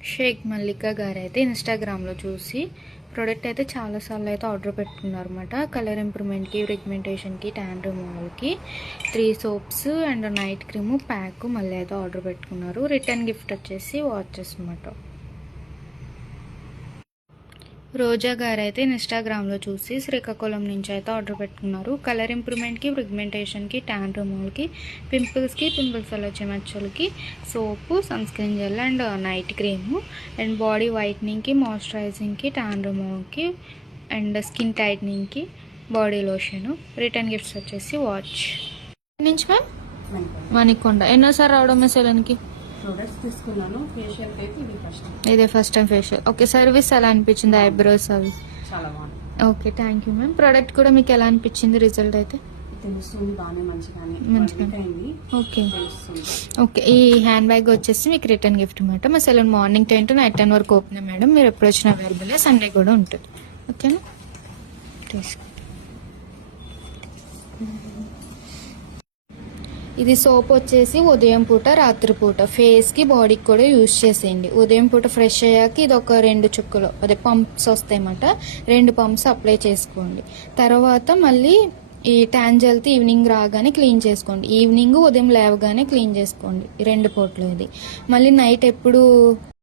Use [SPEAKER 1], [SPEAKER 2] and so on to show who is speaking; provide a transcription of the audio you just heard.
[SPEAKER 1] షేక్ మల్లిక గారు అయితే ఇన్స్టాగ్రామ్లో చూసి ప్రోడక్ట్ అయితే చాలాసార్లు అయితే ఆర్డర్ పెట్టుకున్నారు అనమాట కలర్ ఇంప్రూవ్మెంట్కి రిగ్మెంటేషన్కి tan రిమూవల్కి three soaps and night cream pack మళ్ళీ అయితే ఆర్డర్ పెట్టుకున్నారు. రిటర్న్ గిఫ్ట్ వచ్చేసి వాచెస్ అనమాట రోజా గారు అయితే ఇన్స్టాగ్రామ్లో చూసి శ్రీకాకుళం నుంచి అయితే ఆర్డర్ పెట్టుకున్నారు. కలర్ ఇంప్రూవ్మెంట్కి పిగ్మెంటేషన్కి ట్యాన్ రిమూవల్కి పింపుల్స్కి పింపుల్స్ వల్ల వచ్చే మచ్చలకి soap sun screen gel and night cream and body వైట్నింగ్కి మాయిశ్చరైజింగ్కి ట్యాన్ రిమూవల్కి అండ్ స్కిన్ టైట్నింగ్కి బాడీ లోషన్. రిటర్న్ గిఫ్ట్స్ వచ్చేసి వాచ్. నుంచి మ్యామ్? మణికొండ. ఎన్నోసారి రావడం మీ సెలన్కి?
[SPEAKER 2] ప్రొడక్ట్స్ తీసుకున్నాను. ఫేషియల్ అయితే ఇది ఫస్ట్
[SPEAKER 1] ఇదే first time facial okay service ఎలా అనిపించింది ఐబ్రోస్ అవి?
[SPEAKER 2] చాలా బాగుంది.
[SPEAKER 1] Okay thank you ma'am product కూడా మీకు ఎలా అనిపించింది రిజల్ట్ అయితే?
[SPEAKER 2] తెలుస్తుంది బాగానే మంచిగానే.
[SPEAKER 1] మంచిగా.
[SPEAKER 2] One week అయింది.
[SPEAKER 1] ఓకే ఓకే ఈ హ్యాండ్ బ్యాగ్ వచ్చేసి మీకు రిటర్న్ గిఫ్ట్ అనమాట మా salon morning ten to night ten వరకు ఓపెన్ మేడం మీరు ఎప్పుడు వచ్చినా అవైలబుల్ సండే కూడా ఉంటుంది. ఓకేనా తీసుకో ఇది సోప్ వచ్చేసి ఉదయం పూట రాత్రి పూట. ఫేస్కి బాడీకి కూడా యూజ్ చేసేయండి. ఉదయం పూట ఫ్రెష్ అయ్యాక ఇది ఒక రెండు చుక్కలు అదే పంప్స్ వస్తాయన్నమాట. రెండు పంప్స్ అప్లై చేసుకోండి. తర్వాత మళ్ళీ ఈ ట్యాంజల్తో ఈవినింగ్ రాగానే క్లీన్ చేసుకోండి. ఈవినింగ్ ఉదయం లేవగానే క్లీన్ చేసుకోండి. రెండు పూటలు ఇది మళ్ళీ నైట్ ఎప్పుడు